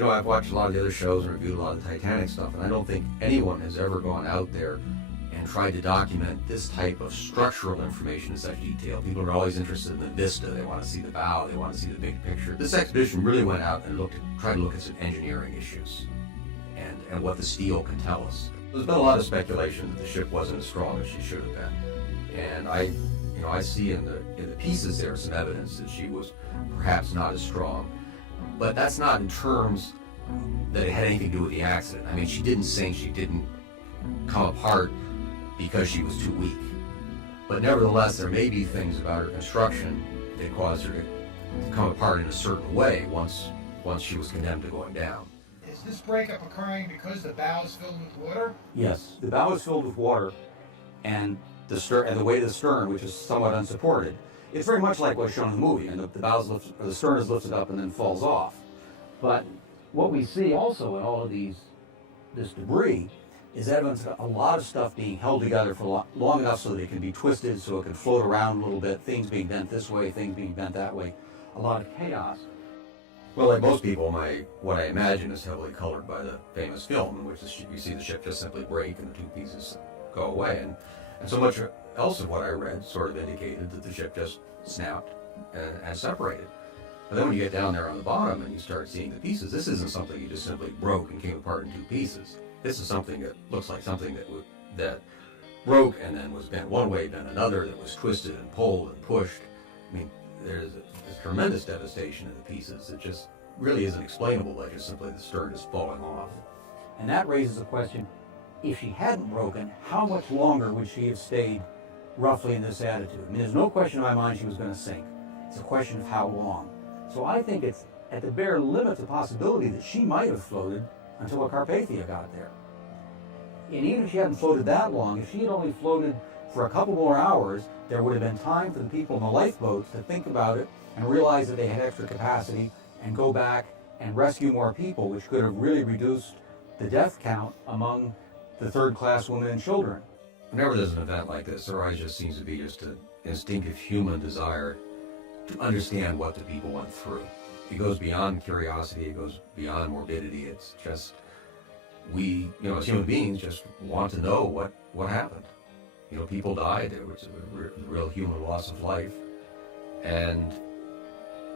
You know, I've watched a lot of the other shows and reviewed a lot of the Titanic stuff, and I don't think anyone has ever gone out there and tried to document this type of structural information in such detail. People are always interested in the vista. They want to see the bow. They want to see the big picture. This expedition really went out and tried to look at some engineering issues and what the steel can tell us. There's been a lot of speculation that the ship wasn't as strong as she should have been, and I see in the pieces there some evidence that she was perhaps not as strong. But that's not in terms that it had anything to do with the accident. I mean, she didn't sink, she didn't come apart because she was too weak. But nevertheless, there may be things about her construction that caused her to come apart in a certain way once she was condemned to going down. Is this breakup occurring because the bow is filled with water? Yes, the bow is filled with water, and the weight of the stern, which is somewhat unsupported. It's very much like what's shown in the movie, and the stern is lifted up and then falls off. But what we see also in all of this debris is evidence of a lot of stuff being held together for long enough so that it can be twisted, so it can float around a little bit, things being bent this way, things being bent that way, a lot of chaos. Well, like most people, what I imagine is heavily colored by the famous film in which you see the ship just simply break and the two pieces go away. And so much else of what I read sort of indicated that the ship just snapped and separated. But then when you get down there on the bottom and you start seeing the pieces, this isn't something you just simply broke and came apart in two pieces. This is something that looks like something that broke and then was bent one way, then another, that was twisted and pulled and pushed. I mean, there's a tremendous devastation in the pieces. It just really isn't explainable by just simply the stern is falling off. And that raises a question: if she hadn't broken, how much longer would she have stayed roughly in this attitude? I mean, there's no question in my mind she was going to sink. It's a question of how long. So I think it's at the bare limit the possibility that she might have floated until a Carpathia got there. And even if she hadn't floated that long, if she had only floated for a couple more hours, there would have been time for the people in the lifeboats to think about it and realize that they had extra capacity and go back and rescue more people, which could have really reduced the death count among the third-class women and children. Whenever there's an event like this, there always just seems to be just an instinctive human desire to understand what the people went through. It goes beyond curiosity, it goes beyond morbidity. It's just, we, as human beings, just want to know what happened. People died, there was a real human loss of life. And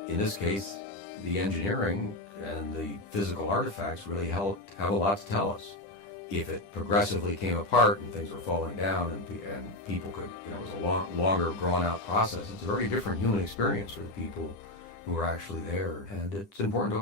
in this case, the engineering and the physical artifacts really have a lot to tell us. If it progressively came apart and things were falling down and people could, it was a longer drawn out process, it's a very different human experience for the people who are actually there. And it's important to